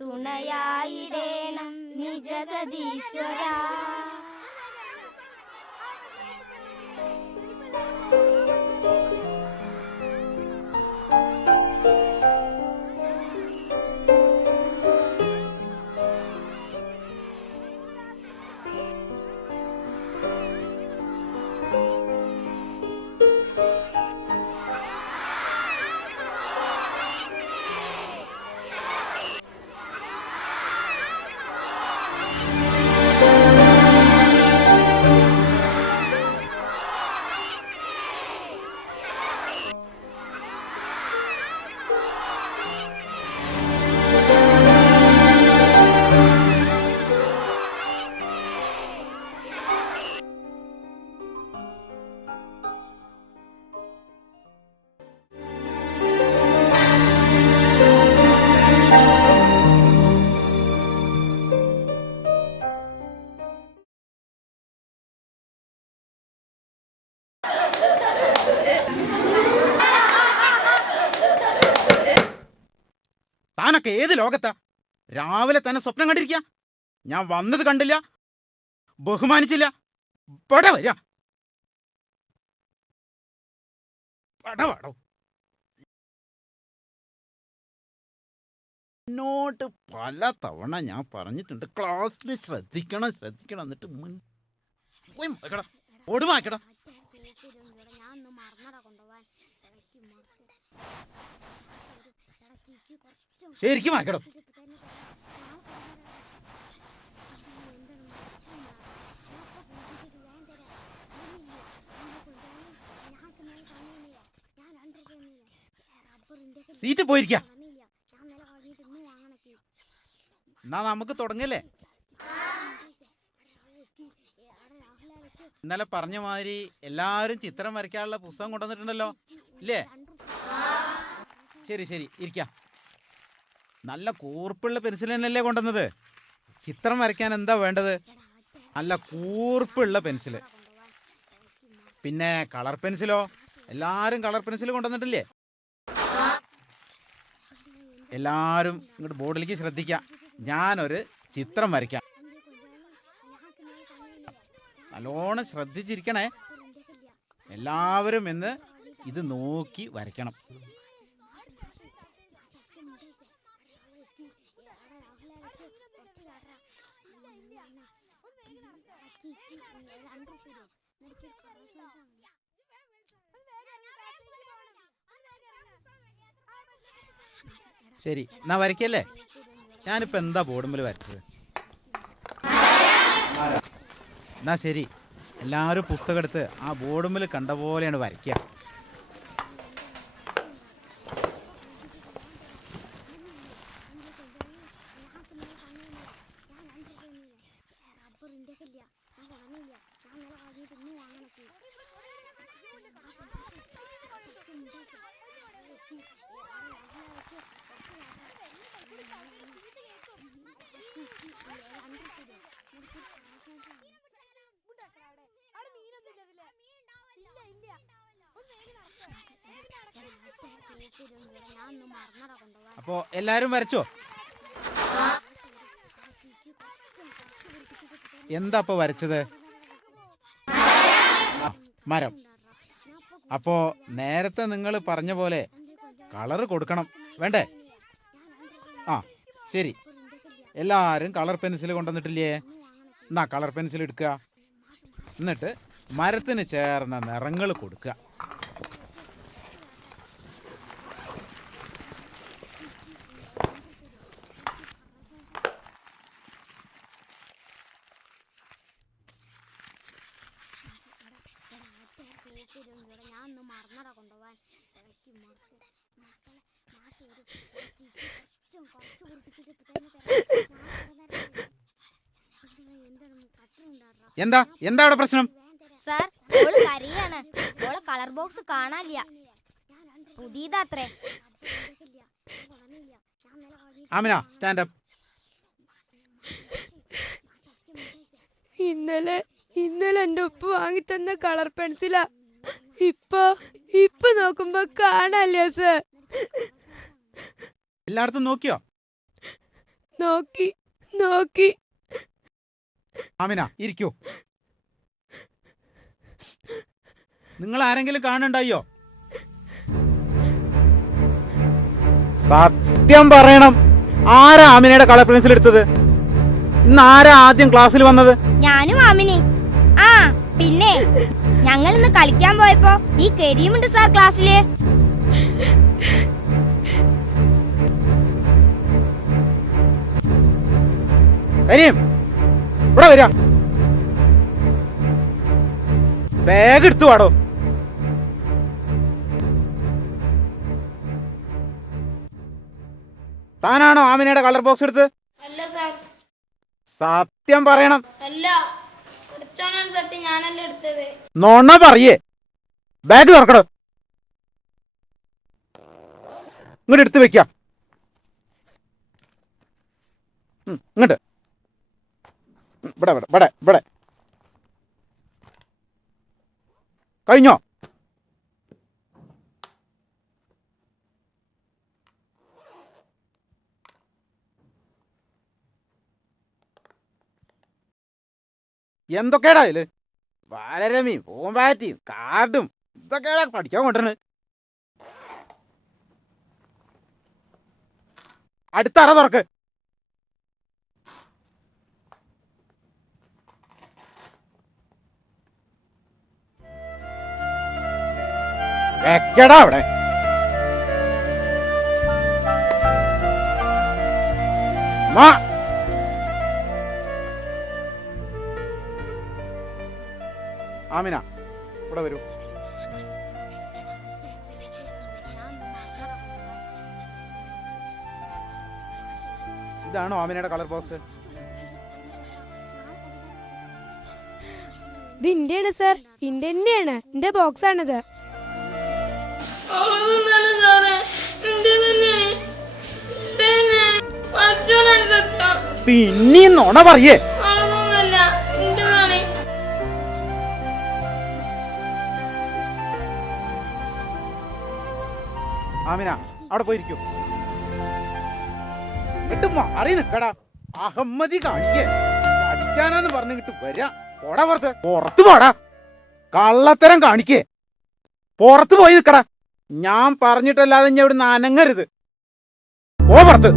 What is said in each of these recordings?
തുണയായിടേണം നീ ജഗദീശ്വരാ. താനൊക്കെ ഏത് ലോകത്താ? രാവിലെ തന്നെ സ്വപ്നം കണ്ടിരിക്ക. ഞാൻ വന്നത് കണ്ടില്ല, ബഹുമാനിച്ചില്ല. വരാ എന്നോട് പല തവണ ഞാൻ പറഞ്ഞിട്ടുണ്ട്, ക്ലാസ്സിൽ ശ്രദ്ധിക്കണം ശ്രദ്ധിക്കണം. എന്നിട്ട് ഓടുമാക്കടാ. ശരിക്കും ആക്കണം. സീറ്റ് പോയിരിക്ക. എന്നാ നമുക്ക് തുടങ്ങല്ലേ? ഇന്നലെ പറഞ്ഞ മാതിരി എല്ലാവരും ചിത്രം വരയ്ക്കാനുള്ള പുസ്തകം കൊണ്ടുവന്നിട്ടുണ്ടല്ലോ, ഇല്ലേ? ശരി ശരി, ഇരിക്കാം. നല്ല കൂർപ്പുള്ള പെൻസിൽ തന്നെയല്ലേ കൊണ്ടുവന്നത്? ചിത്രം വരയ്ക്കാൻ എന്താ വേണ്ടത്? നല്ല കൂർപ്പുള്ള പെൻസില്. പിന്നെ കളർ പെൻസിലോ? എല്ലാവരും കളർ പെൻസിൽ കൊണ്ടുവന്നിട്ടില്ലേ? എല്ലാവരും ഇങ്ങോട്ട് ബോർഡിലേക്ക് ശ്രദ്ധിക്കാം. ഞാനൊരു ചിത്രം വരയ്ക്കാം. നല്ലോണം ശ്രദ്ധിച്ചിരിക്കണേ. എല്ലാവരും ഇന്ന് ഇത് നോക്കി വരയ്ക്കണം. ശരി, എന്നാ വരയ്ക്കല്ലേ? ഞാനിപ്പോൾ എന്താ ബോർഡുമ്പിൽ വരച്ചത്? എന്നാ ശരി, എല്ലാവരും പുസ്തകം എടുത്ത് ആ ബോർഡുമ്പിൽ കണ്ട പോലെയാണ് വരയ്ക്കുക. അപ്പോ എല്ലാരും വരച്ചോ? എന്താ അപ്പൊ വരച്ചത്? മരം. അപ്പോ നേരത്തെ നിങ്ങൾ പറഞ്ഞ പോലെ കളർ കൊടുക്കണം, വേണ്ടേ? ആ ശരി, എല്ലാവരും കളർ പെൻസിൽ കൊണ്ടുവന്നിട്ടില്ലേ? എന്നാ കളർ പെൻസിൽ എടുക്കുക. എന്നിട്ട് മരത്തിന് ചേർന്ന നിറങ്ങൾ കൊടുക്കുക. എന്താ എന്താ അവിടെ പ്രശ്നം? സാർ, ഓള് കരയാണ്. ഓളെ കളർ ബോക്സ് കാണാനില്ല. പുതിയതാത്രേ. Amina, stand up. ഇന്നലെ എന്റെ ഉപ്പ് വാങ്ങി തന്ന കളർ പെൻസിലാ. ഇപ്പൊ നോക്കുമ്പോ കാണാല്ല സർ. എല്ലായിടത്തും നോക്കിയോ? നോക്കി നോക്കി. ആമിന ഇരിക്കൂ. നിങ്ങൾ ആരെങ്കിലും കാണണ്ടായോ? സത്യം പറയണം, ആരാ ആമിനയുടെ കളർ പെൻസിൽ എടുത്തത്? ഇന്ന് ആരാ ആദ്യം ക്ലാസ്സിൽ വന്നത്? ഞാനും ആമിനി. ആ പിന്നെ ഞങ്ങൾ ഇന്ന് കളിക്കാൻ പോയപ്പോ ഈ കരീമുണ്ട് സാർ ക്ലാസ്സില്. കരീം, ഇവിടെ വരാ. ബാഗ് എടുത്തു വാടോ. താനാണോ ആമിനയുടെ കളർ ബോക്സ് എടുത്ത്? അല്ല സാർ, സത്യം പറയണം. അല്ല, പഠിച്ചോനാണ് സത്യം, ഞാനല്ല എടുത്തത്. നോണ പറയേ. ബാഗ് തുറക്കടോ. ഇങ്ങോട്ട് എടുത്ത് വെക്കാം. ഇങ്ങോട്ട് ഇവിടെ ഇവിടെ ഇവിടെ ഇവിടെ. കഴിഞ്ഞോ? എന്തൊക്കെയാടാ ഇതില്? ബാലരമയും പൂമ്പാറ്റിയും കാർഡും ഇതൊക്കെയാടാ പഠിക്കാൻ കൊണ്ടുവരുന്നത്. അടുത്ത അറ തുറക്ക്. വെക്കടാ അവിടെ. ആമിന ഇവിടെ വരൂ. ഇതാണോ ആമിനയുടെ കളർ ബോക്സ്? ഇത് ഇന്ത്യയാണ് സാർ, ഇന്ത്യ തന്നെയാണ്. എന്റെ ബോക്സ് ആണിത്. പിന്നെ നോണ പറയേ. ആമിന അവിടെ പോയിരിക്കും. എന്നിട്ട് മാറി നിക്കടാ. അഹമ്മദി കാണിക്കേ. പഠിക്കാനാന്ന് പറഞ്ഞിട്ട് വരാ. പോടാ പുറത്ത്. പുറത്ത് പോടാ. കള്ളത്തരം കാണിക്കേ. പുറത്ത് പോയി നിക്കടാ. ഞാൻ പറഞ്ഞിട്ടല്ലാതെ ഞാൻ ഇവിടുന്ന് അനങ്ങരുത്. പോ പുറത്ത്.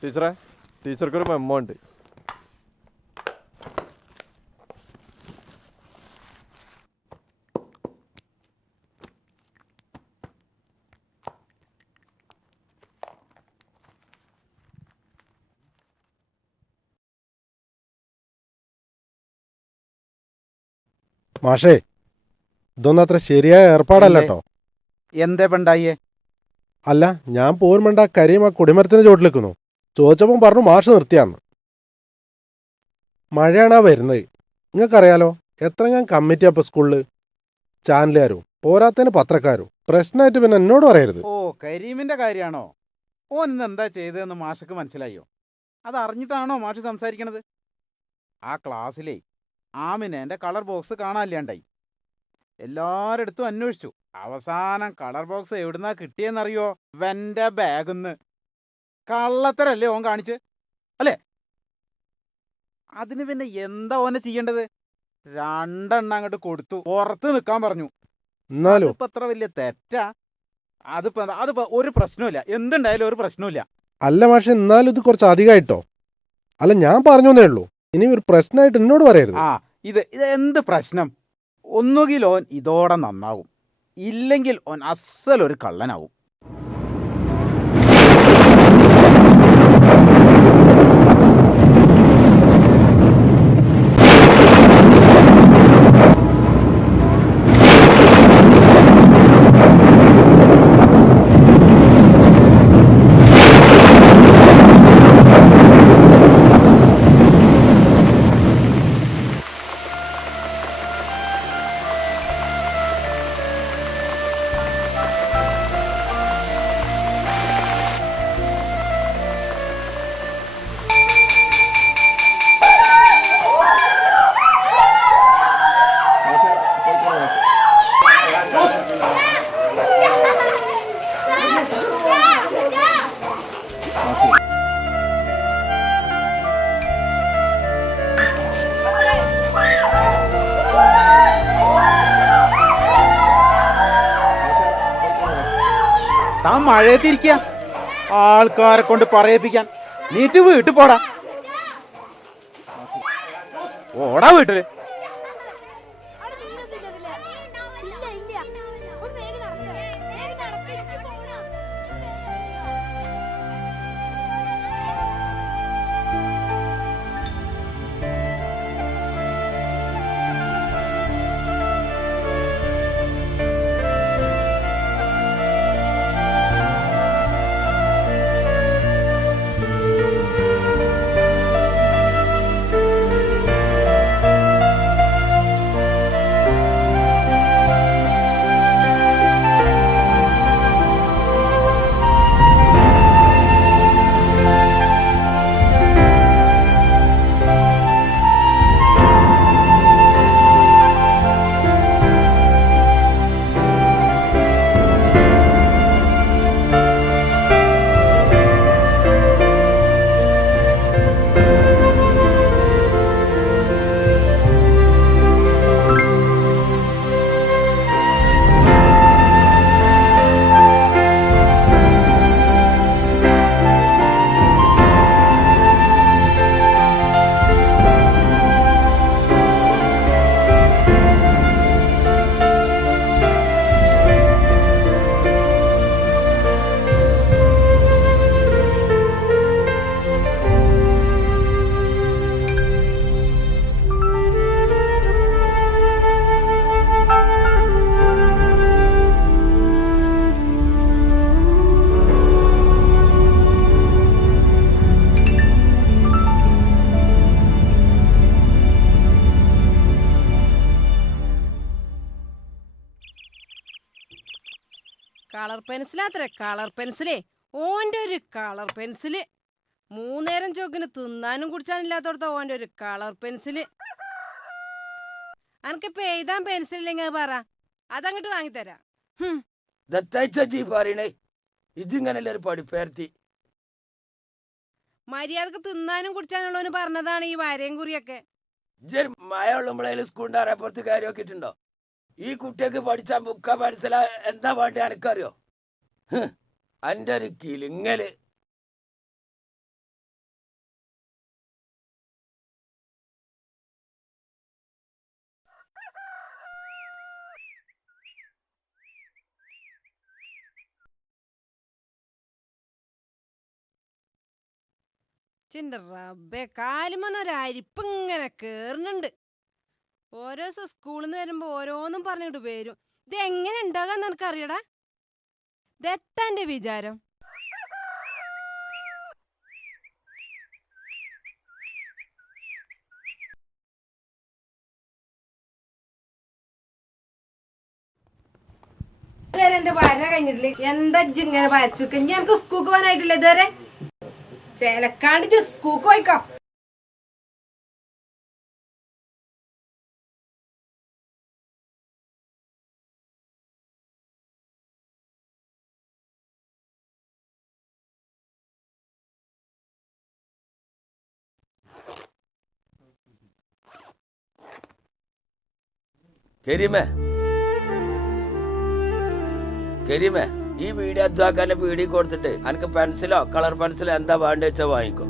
ടീച്ചറെ, ടീച്ചർക്കൊരു മെമ്മോ ഉണ്ട്. മാഷേ, ഇതൊന്നും അത്ര ശരിയായ ഏർപ്പാടല്ല കേട്ടോ. എന്തേ പെണ്ടായേ? അല്ല, ഞാൻ പോരുമ്പണ്ട കരീം ആ കൊടിമരത്തിന് ചോട്ടിലേക്കുന്നു. ചോദിച്ചപ്പം പറഞ്ഞു മാഷ് നിർത്തിയാന്ന്. മഴയാണാ വരുന്നത്. നിങ്ങൾക്കറിയാലോ എത്ര ഞാൻ കമ്മിറ്റി അപ്പൊ സ്കൂളില് ചാനലുകാരും പോരാത്തതിന് പത്രക്കാരും പ്രശ്നമായിട്ട് പിന്നെ എന്നോട് പറയരുത്. ഓ കരീമിന്റെ കാര്യമാണോ? ഓൻ ഇന്ന് എന്താ ചെയ്തതെന്ന് മാഷക്ക് മനസ്സിലായോ? അത് അറിഞ്ഞിട്ടാണോ മാഷ് സംസാരിക്കണത്? ആ ക്ലാസ്സിലേ ആമിനെ എൻ്റെ കളർ ബോക്സ് കാണാനില്ലാണ്ടായി. എല്ലാരടുത്തും അന്വേഷിച്ചു. അവസാനം കളർ ബോക്സ് എവിടുന്നാ കിട്ടിയെന്നറിയോ? വെൻ്റെ ബാഗിന്ന്. കള്ളത്തരല്ലേ ഓൻ കാണിച്ച്, അല്ലേ? അതിന് പിന്നെ എന്താ ഓനെ ചെയ്യേണ്ടത്? 2 എണ്ണം അങ്ങോട്ട് കൊടുത്തു, പുറത്ത് നിൽക്കാൻ പറഞ്ഞു. എന്നാലും അതിപ്പോ അത്ര വലിയ തെറ്റാ? അതിപ്പോ ഒരു പ്രശ്നമില്ല, എന്തുണ്ടായാലും ഒരു പ്രശ്നമില്ല. അല്ല മാഷെ, എന്നാലും ഇത് കുറച്ച് അധികമായിട്ടോ. അല്ല ഞാൻ പറഞ്ഞേ ഉള്ളൂ, ഇനി ഒരു പ്രശ്നമായിട്ട് എന്നോട് പറയരുത്. ആ ഇത് എന്ത് പ്രശ്നം? ഒന്നുകിൽ ഓൻ ഇതോടെ നന്നാവും, ഇല്ലെങ്കിൽ ഓൻ അസലൊരു കള്ളനാവും. താൻ മഴയത്തിരിക്കുക, ആൾക്കാരെ കൊണ്ട് പറയിപ്പിക്കാൻ. നീറ്റ് വീട്ടിൽ പോടാ, ഓടാ വീട്ടില്. കളർ പെൻസിലാത്രേ, കളർ പെൻസിലേ. ഓൻ്റെ ഒരു കളർ പെൻസില് 3 നേരം ചോക്കിന് തിന്നാനും കുടിച്ചാനില്ലാത്തോടത്ത ഓൻ്റെ ഒരു കളർ പെൻസില്. അനക്കിപ്പോ എഴുതാൻ പെൻസിലില്ലെങ്കിൽ അത് പറ, അതങ്ങോട്ട് വാങ്ങിത്തരാം. ഇതിങ്ങനല്ലേ ഒരു പഠിപ്പേർത്തി? മര്യാദക്ക് തിന്നാനും കുടിച്ചാനുള്ളവന് പറഞ്ഞതാണ് ഈ വരയും കുറിയൊക്കെ. മഴ ഉള്ളുമ്പോഴേലും സ്കൂളിന്റെ അറിയപ്പുറത്ത് കാര്യമൊക്കെ ഇട്ടുണ്ടോ? ഈ കുട്ടിയൊക്കെ പഠിച്ചാൽ ബുക്ക മനസ്സിലാ എന്താ വേണ്ടി എനിക്കറിയോ? അന്റെ ഒരു കിളിങ്ങല്. ചിന്റെ റബ്ബേ, കാലുമൊന്നൊരരിപ്പ് ഇങ്ങനെ കേറുന്നുണ്ട്. ഓരോ ദിവസം സ്കൂളിൽ നിന്ന് വരുമ്പോ ഓരോന്നും പറഞ്ഞിട്ട് വരും. ഇത് എങ്ങനെ ഉണ്ടാകാൻ നിനക്കറിയടാ? ഇതെത്താ എന്റെ വിചാരം? എന്റെ വര കഴിഞ്ഞിട്ടില്ല. എന്താ ഇജ്ജ് ഇങ്ങനെ വരച്ചു ഇനി എനിക്ക് സ്കൂൾക്ക് പോകാനായിട്ടില്ല ഇതുവരെ. ചേലക്കാണ്ട് സ്കൂൾക്ക് പോയിക്കോ. കരീമേ കരീമേ, ഈ വീഡിയോ അധ്വാക്കാന്റെ പീടി കൊടുത്തിട്ട് എനിക്ക് പെൻസിലോ കളർ പെൻസിലോ എന്താ വേണ്ട വെച്ചാ വാങ്ങിക്കോ.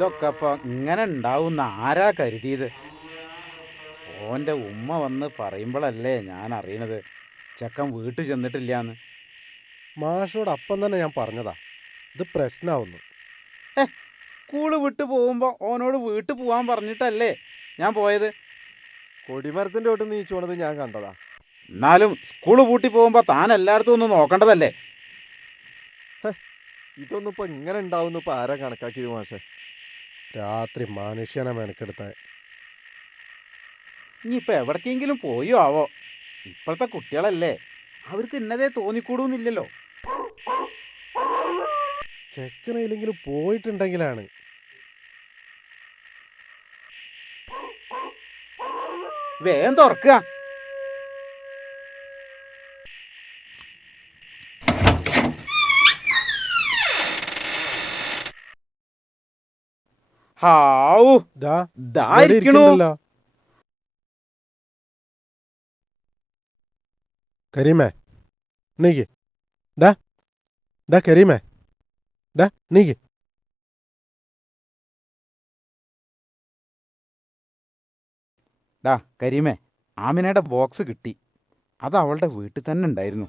ഇതൊക്കെ അപ്പൊ ഇങ്ങനെ ഉണ്ടാവുന്ന ആരാ കരുതിയത്? ഓൻ്റെ ഉമ്മ വന്ന് പറയുമ്പോഴല്ലേ ഞാൻ അറിയണത് ചെക്കൻ വീട്ടിൽ ചെന്നിട്ടില്ലാന്ന്. മാഷോട് അപ്പം തന്നെ ഞാൻ പറഞ്ഞതാ ഇത് പ്രശ്നമാവുന്നു. സ്കൂള് വിട്ട് പോകുമ്പോൾ ഓനോട് വീട്ടിൽ പോകാൻ പറഞ്ഞിട്ടല്ലേ ഞാൻ പോയത്. കൊടിമരത്തിന്റെ തൊട്ട് നീച്ചു പോണത് ഞാൻ കണ്ടതാ. എന്നാലും സ്കൂള് പൂട്ടി പോകുമ്പോൾ താൻ എല്ലായിടത്തും ഒന്ന് നോക്കേണ്ടതല്ലേ? ഇതൊന്നും ഇപ്പൊ ഇങ്ങനെ ഉണ്ടാവും ഇപ്പൊ ആരാ കണക്കാക്കിയത് മാഷെ? രാത്രി മനുഷ്യനെ മെനക്കെടുത്ത ഇനിയിപ്പോൾ എവിടേക്കെങ്കിലും പോയോ ആവോ. ഇപ്പോഴത്തെ കുട്ടികളല്ലേ, അവർക്ക് ഇന്നതേ തോന്നിക്കൂടുന്നില്ലല്ലോ. ചെക്കനയിലെങ്കിലും പോയിട്ടുണ്ടെങ്കിലാണ്. വേഗം തുറക്കുക. ഹാവൂ, ദാ ദാ ഇവിടെ ഇരിക്കണു. ഇരിക്കണ്ടല്ലോ. കരീമേ നീക്ക്. ഡാ ഡാ കരീമേ, ഡാ നീക്ക്. ഡാ കരീമേ, ആമിനയുടെ ബോക്സ് കിട്ടി. അത് അവളുടെ വീട്ടിൽ തന്നെ ഉണ്ടായിരുന്നു.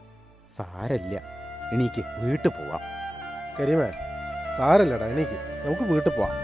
സാരല്ല, എണീക്ക്, വീട്ടിൽ പോവാം. കരീമേ സാരല്ലടാ, എനിക്ക് നമുക്ക് വീട്ടിൽ പോവാം.